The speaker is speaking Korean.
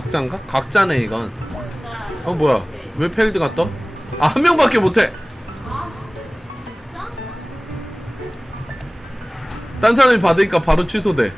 각자인가? 각자네 이건 어 뭐야 왜 페일드 갔다? 아 한 명밖에 못해 딴 사람이 받으니까 바로 취소돼